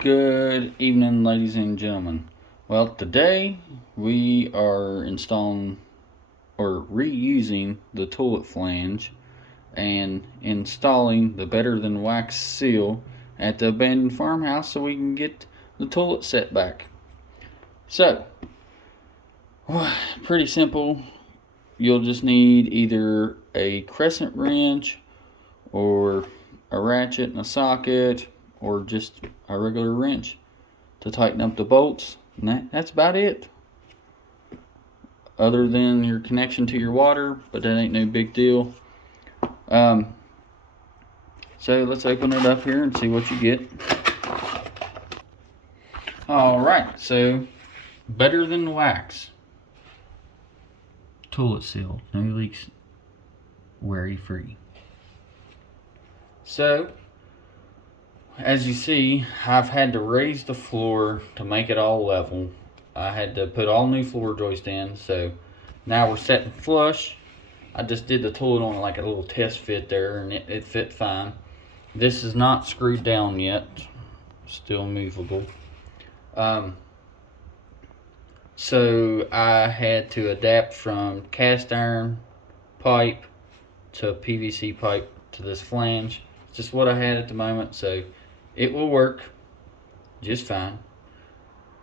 Good evening, ladies and gentlemen. Well, today we are installing or reusing the toilet flange and installing the Better Than Wax seal at the abandoned farmhouse so we can get the toilet set back. So, pretty simple. You'll just need either a crescent wrench or a ratchet and a socket or just a regular wrench to tighten up the bolts, and that's about it, other than your connection to your water, but that ain't no big deal. So let's open it up here and see what you get. Alright, so Better Than Wax toilet seal, no leaks, worry free. So as you see, I've had to raise the floor to make it all level. I had to put all new floor joist in, so now we're setting flush. I just did the toilet on like a little test fit there, and it fit fine. This is not screwed down yet, still movable. So I had to adapt from cast iron pipe to PVC pipe to this flange. It's just what I had at the moment, so it will work just fine.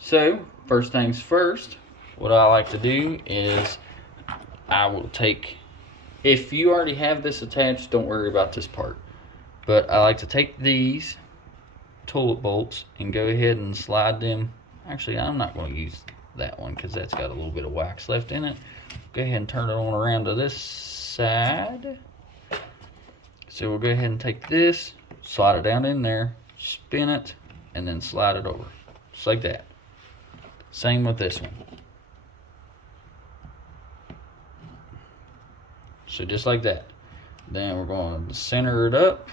So first things first, what I like to do is I will take, if you already have this attached, don't worry about this part, but I like to take these toilet bolts and go ahead and slide them. Actually, I'm not going to use that one because that's got a little bit of wax left in it. Go ahead and turn it on around to this side. So we'll go ahead and take this, slide it down in there, spin it, and then slide it over, just like that. Same with this one. So just like that. Then we're going to center it up.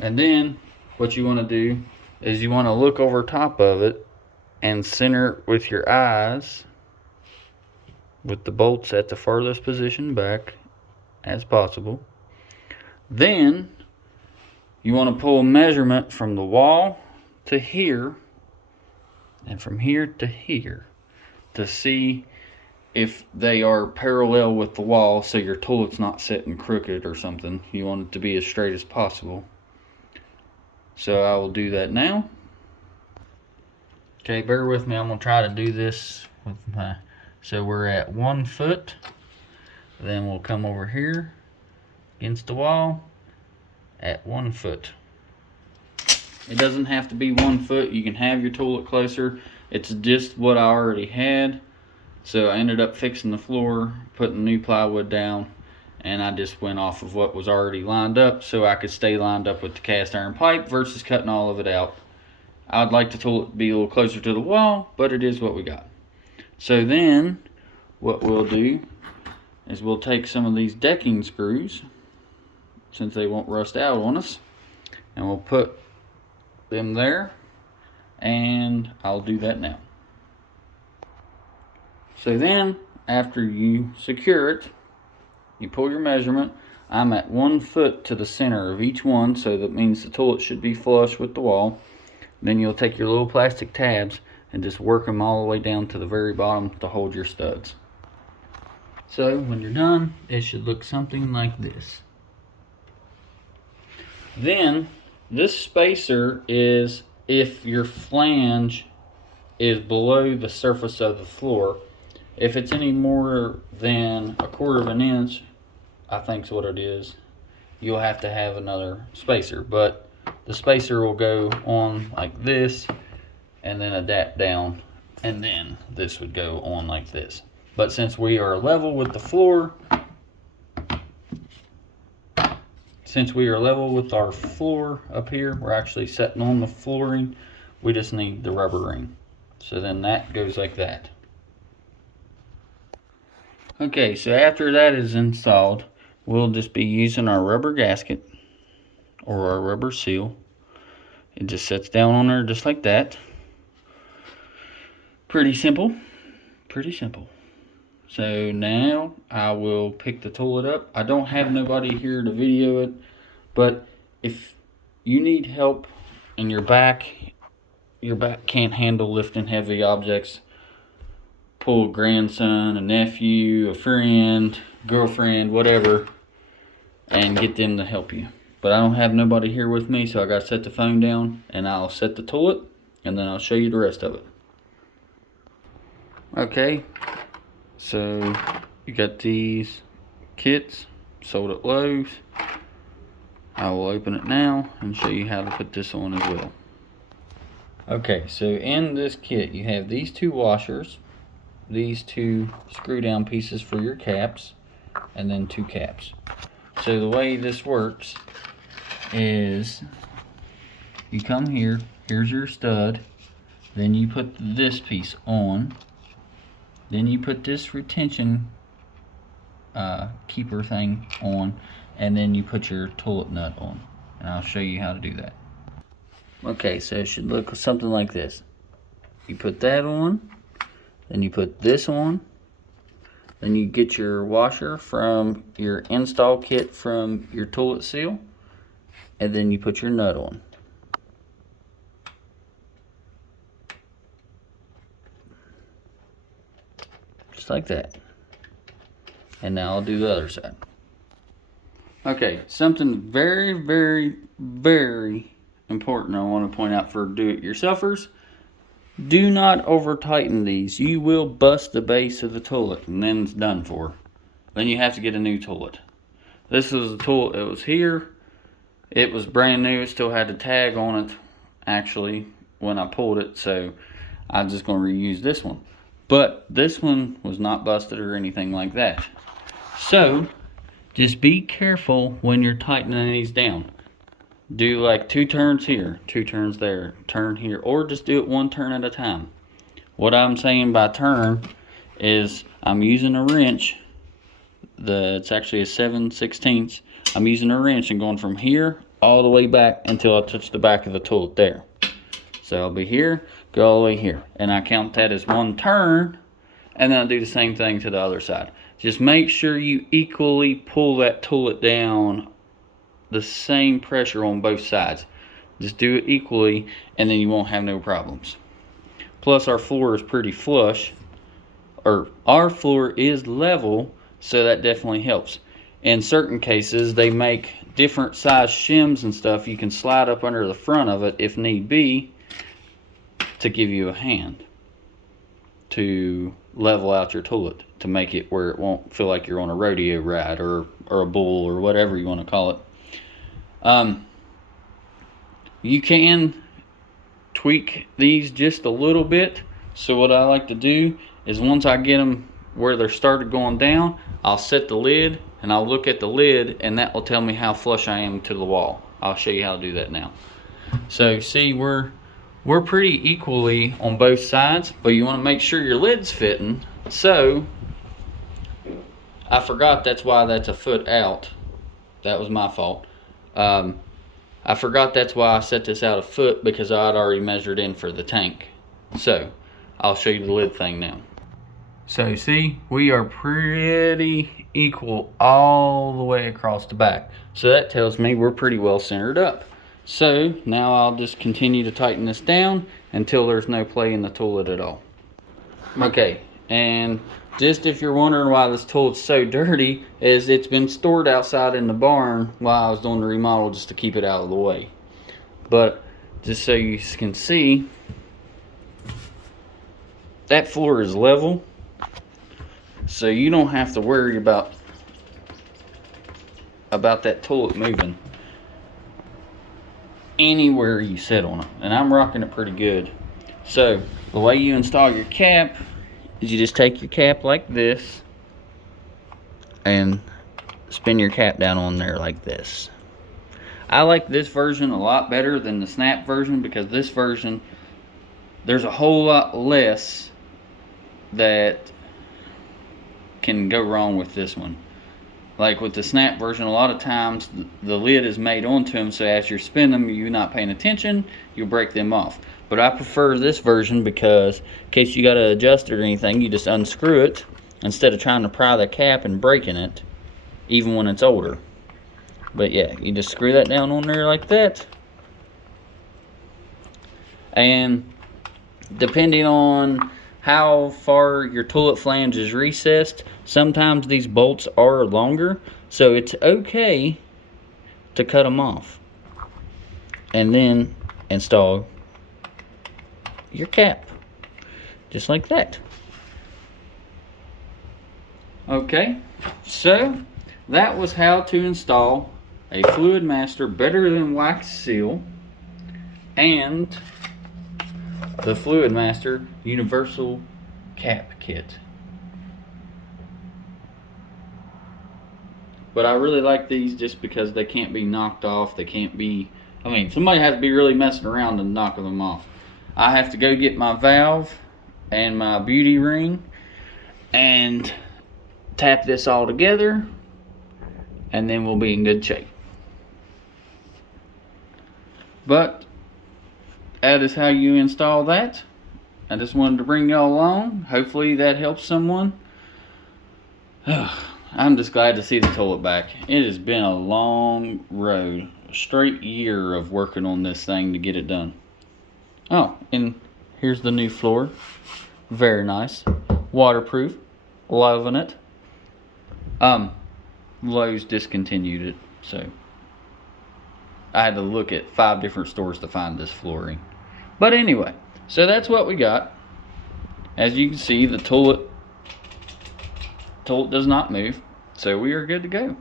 And then what you want to do is you want to look over top of it and center it with your eyes, with the bolts at the farthest position back as possible. Then you want to pull a measurement from the wall to here and from here to here to see if they are parallel with the wall, so your toilet's not sitting crooked or something. You want it to be as straight as possible. So I will do that now. Okay, bear with me. I'm going to try to do this with my... So we're at 1 foot. Then we'll come over here against the wall at 1 foot. It doesn't have to be 1 foot. You can have your toilet closer. It's just what I already had. So I ended up fixing the floor, putting new plywood down, and I just went off of what was already lined up so I could stay lined up with the cast iron pipe versus cutting all of it out. I'd like the toilet to be a little closer to the wall, but it is what we got. So then what we'll do is we'll take some of these decking screws, since they won't rust out on us, and we'll put them there, and I'll do that now. So then after you secure it, you pull your measurement. I'm at 1 foot to the center of each one, so that means the toilet should be flush with the wall. Then you'll take your little plastic tabs and just work them all the way down to the very bottom to hold your studs. So when you're done, it should look something like this. Then this spacer is if your flange is below the surface of the floor. If it's any more than 1/4 of an inch, I think's what it is, you'll have to have another spacer. But the spacer will go on like this and then adapt down, and then this would go on like this. But since we are level with the floor, since we are level with our floor up here, we're actually sitting on the flooring, we just need the rubber ring. So then that goes like that. Okay, so after that is installed, we'll just be using our rubber gasket or our rubber seal. It just sits down on there just like that. Pretty simple, pretty simple. So now I will pick the toilet up. I don't have nobody here to video it, but if you need help and your back can't handle lifting heavy objects, pull a grandson, a nephew, a friend, girlfriend, whatever, and get them to help you. But I don't have nobody here with me, so I gotta set the phone down and I'll set the toilet and then I'll show you the rest of it. Okay, so you got these kits sold at Lowe's. I will open it now and show you how to put this on as well. Okay, so in this kit you have these two washers, these two screw down pieces for your caps, and then two caps. So the way this works is you come here, here's your stud, then you put this piece on, then you put this retention keeper thing on, and then you put your toilet nut on, and I'll show you how to do that. Okay, so it should look something like this. You put that on, then you put this on, then you get your washer from your install kit from your toilet seal, and then you put your nut on. Just like that. And now I'll do the other side. Okay, something very, very, very important I want to point out for do-it-yourselfers. Do not over tighten these. You will bust the base of the toilet and then it's done for. Then you have to get a new toilet. This was the toilet that was here. It was brand new. It still had the tag on it actually when I pulled it, so I'm just going to reuse this one. But this one was not busted or anything like that. So just be careful when you're tightening these down. Do like 2 turns here, 2 turns there, turn here, or just do it 1 turn at a time. What I'm saying by turn is I'm using a wrench. It's actually a 7/16. I'm using a wrench and going from here all the way back until I touch the back of the toilet there. So I'll be here, go all the way here, and I count that as 1 turn, and then I'll do the same thing to the other side. Just make sure you equally pull that toilet down, the same pressure on both sides. Just do it equally and then you won't have no problems. Plus our floor is pretty flush, or our floor is level, so that definitely helps. In certain cases they make different size shims and stuff you can slide up under the front of it if need be to give you a hand to level out your toilet, to make it where it won't feel like you're on a rodeo ride or a bull or whatever you want to call it. You can tweak these just a little bit. So what I like to do is once I get them where they're started going down, I'll set the lid and I'll look at the lid, and that will tell me how flush I am to the wall. I'll show you how to do that now. So see, we're pretty equally on both sides, but you want to make sure your lid's fitting. So I forgot that's why that's a foot out. That was my fault. I forgot that's why I set this out a foot, because I had already measured in for the tank. So I'll show you the lid thing now. So see, we are pretty equal all the way across the back. So that tells me we're pretty well centered up. So now I'll just continue to tighten this down until there's no play in the toilet at all. Okay, and just if you're wondering why this toilet's so dirty, is it's been stored outside in the barn while I was doing the remodel just to keep it out of the way. But just so you can see, that floor is level, so you don't have to worry about that toilet moving anywhere you sit on it. And I'm rocking it pretty good. So the way you install your cap is you just take your cap like this and spin your cap down on there like this. I like this version a lot better than the snap version, because this version, there's a whole lot less that can go wrong with this one. Like with the snap version, a lot of times the lid is made onto them, so as you're spinning them, you're not paying attention, you'll break them off. But I prefer this version because in case you got to adjust it or anything, you just unscrew it, instead of trying to pry the cap and breaking it, even when it's older. But yeah, you just screw that down on there like that. And depending on how far your toilet flange is recessed, sometimes these bolts are longer, so it's okay to cut them off and then install your cap just like that. Okay, so that was how to install a Fluidmaster Better Than Wax Seal and the Fluidmaster Universal Cap Kit. But I really like these just because they can't be knocked off. They can't be, I mean, somebody has to be really messing around and knocking them off. I have to go get my valve and my beauty ring and tap this all together, and then we'll be in good shape. But that is how you install that. I just wanted to bring y'all along. Hopefully that helps someone. I'm just glad to see the toilet back. It has been a long road, a straight year of working on this thing to get it done. Oh, and here's the new floor. Very nice. Waterproof. Loving it. Lowe's discontinued it, so I had to look at 5 different stores to find this flooring. But anyway, so that's what we got. As you can see, the toilet does not move, so we are good to go.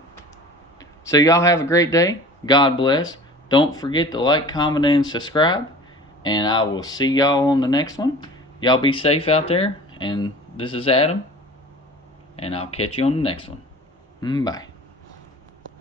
So y'all have a great day. God bless. Don't forget to like, comment, and subscribe, and I will see y'all on the next one. Y'all be safe out there, and this is Adam, and I'll catch you on the next one. Bye.